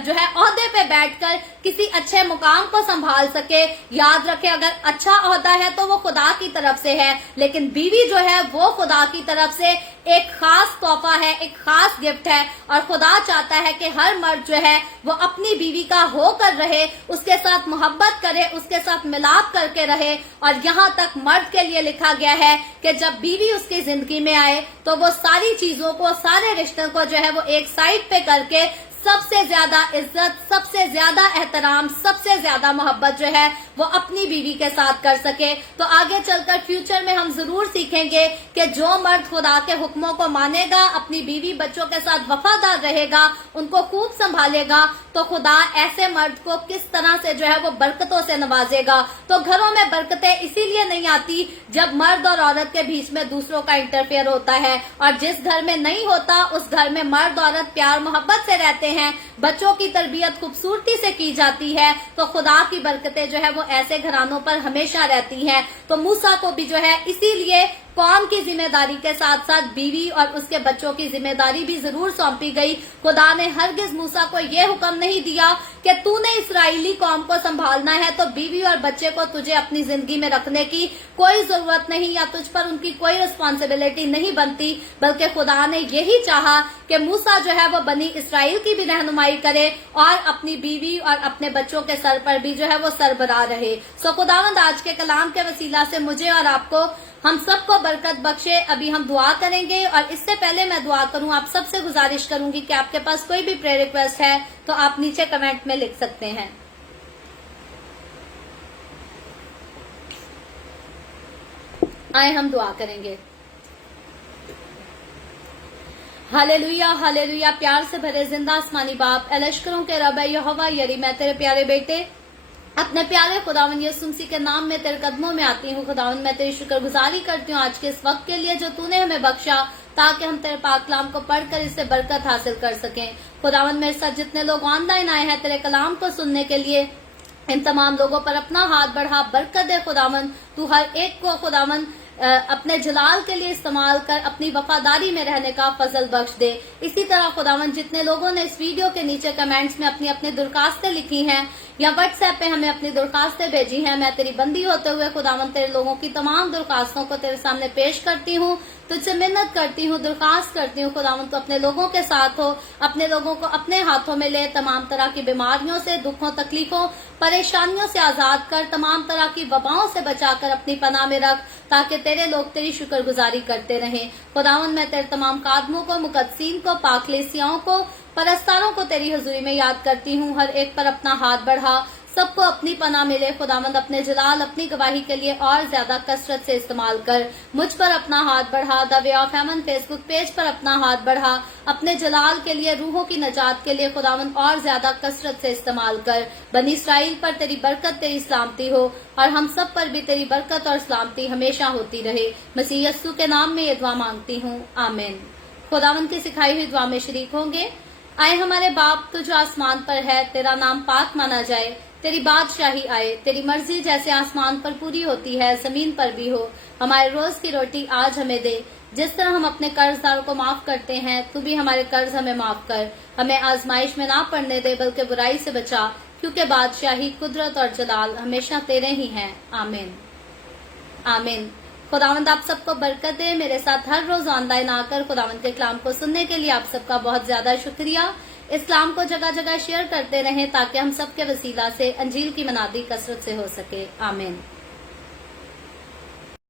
जो है ओहदे पे बैठकर किसी अच्छे मुकाम को संभाल सके। याद रखे, अगर अच्छा ओहदा है तो वो खुदा की तरफ से है, लेकिन बीवी जो है वो खुदा की तरफ से एक खास तोहफा है, एक खास गिफ्ट है। और खुदा चाहता है कि हर मर्द जो है वो अपनी बीवी का होकर रहे, उसके साथ मोहब्बत करे, उसके साथ मिलाप करके रहे। और यहाँ तक मर्द के लिए लिखा गया है कि जब बीवी उसकी जिंदगी में आए तो वो सारी चीजों को, सारे रिश्तों को जो है वो एक साइड पे करके सबसे ज्यादा इज्जत, सबसे ज्यादा एहतराम, सबसे ज्यादा मोहब्बत जो है वो अपनी बीवी के साथ कर सके। तो आगे चलकर फ्यूचर में हम जरूर सीखेंगे कि जो मर्द खुदा के हुक्मों को मानेगा, अपनी बीवी बच्चों के साथ वफादार रहेगा, उनको खूब संभालेगा, तो खुदा ऐसे मर्द को किस तरह से जो है वो बरकतों से नवाजेगा। तो घरों में बरकतें इसीलिए नहीं आती जब मर्द और औरत के बीच में दूसरों का इंटरफेयर होता है, और जिस घर में नहीं होता उस घर में मर्द औरत प्यार मोहब्बत से रहते हैं, बच्चों की तरबियत खूबसूरती से की जाती है, तो खुदा की बरकतें जो है वो ऐसे घरानों पर हमेशा रहती हैं। तो मूसा को भी जो है इसीलिए कौम की जिम्मेदारी के साथ साथ बीवी और उसके बच्चों की जिम्मेदारी भी जरूर सौंपी गई। खुदा ने हरगिज मूसा को यह हुक्म नहीं दिया कि तूने इस्राएली कौम को संभालना है तो बीवी और बच्चे को तुझे अपनी जिंदगी में रखने की कोई जरूरत नहीं या तुझ पर उनकी कोई रिस्पॉन्सिबिलिटी नहीं बनती, बल्कि खुदा ने यही चाहा कि मूसा जो है वो बनी इसराइल की भी रहनुमाई करे और अपनी बीवी और अपने बच्चों के सर पर भी जो है वो सरबराह रहे। सो खुदावंद आज के कलाम के वसीला से मुझे और आपको हम सबको बरकत बख्शे। अभी हम दुआ करेंगे और इससे पहले मैं दुआ करूं आप सबसे गुजारिश करूंगी कि आपके पास कोई भी प्रेयर रिक्वेस्ट है तो आप नीचे कमेंट में लिख सकते हैं। आए हम दुआ करेंगे। Hallelujah hallelujah. प्यार से भरे जिंदा आसमानी बाप, लश्करों के रब यहोवा यरी, मैं तेरे प्यारे बेटे अपने प्यारे खुदावन यीशु मसीह के नाम में तेरे कदमों में आती हूँ। खुदावन मैं तेरी शुक्रगुजारी करती हूँ आज के इस वक्त के लिए जो तूने हमें बख्शा ताकि हम तेरे पाक कलाम को पढ़कर इससे बरकत हासिल कर सकें। खुदावन मेरे साथ जितने लोग ऑनलाइन आए हैं तेरे कलाम को सुनने के लिए, इन तमाम लोगों पर अपना हाथ बढ़ा, बरकत दे खुदावन। तू हर एक को खुदावन अपने जलाल के लिए इस्तेमाल कर अपनी वफादारी में रहने का फजल बख्श दे। इसी तरह खुदावन जितने लोगों ने इस वीडियो के नीचे कमेंट्स में अपनी अपनी दरखास्तें लिखी हैं या व्हाट्सएप पे हमें अपनी दरखास्तें भेजी हैं, मैं तेरी बंदी होते हुए खुदावन तेरे लोगों की तमाम दरखास्तों को तेरे सामने पेश करती हूँ, तुझसे मिन्नत करती हूँ, दरखास्त करती हूँ खुदावन तो अपने लोगों के साथ हो, अपने लोगों को अपने हाथों में ले, तमाम तरह की बीमारियों से, दुखों, तकलीफों, परेशानियों से आजाद कर, तमाम तरह की वबाओं से बचाकर अपनी पनाह में रख ताकि तेरे लोग तेरी शुक्रगुजारी करते रहें। खुदावन मैं तेरे तमाम कादमों को, मुकद्दसीन को, पाकलेसियाओं को, परस्तारों को तेरी हजूरी में याद करती हूँ। हर एक पर अपना हाथ बढ़ा, सबको अपनी पनाह मिले खुदावंद, अपने जलाल अपनी गवाही के लिए और ज्यादा कसरत से इस्तेमाल कर। मुझ पर अपना हाथ बढ़ा, the way of haven Facebook page पर अपना हाथ बढ़ा, अपने जलाल के लिए, रूहों की नजात के लिए खुदावंद और ज्यादा कसरत से इस्तेमाल कर। बनी इसराइल पर तेरी बरकत, तेरी सलामती हो और हम सब पर भी तेरी बरकत और सलामती हमेशा होती रहे। मसीह यस्सु के नाम में ये दुआ मांगती हूँ, आमीन। खुदावंद की सिखाई हुई दुआ में शरीक होंगे। आए हमारे बाप तू जो आसमान पर है, तेरा नाम पाक माना जाए, तेरी बादशाही आए, तेरी मर्जी जैसे आसमान पर पूरी होती है जमीन पर भी हो। हमारे रोज की रोटी आज हमें दे, जिस तरह हम अपने कर्जदारों को माफ करते हैं तू भी हमारे कर्ज हमें माफ कर। हमें आजमाइश में ना पड़ने दे बल्कि बुराई से बचा, क्योंकि बादशाही, कुदरत और जलाल हमेशा तेरे ही हैं, आमीन आमीन। खुदावंद आप सबको बरकत दे। मेरे साथ हर रोज ऑनलाइन आकर खुदावंद के कलाम को सुनने के लिए आप सबका बहुत ज्यादा शुक्रिया। इस कलाम को जगह जगह शेयर करते रहें ताकि हम सबके वसीला से अंजील की मनादी कसरत से हो सके, आमीन।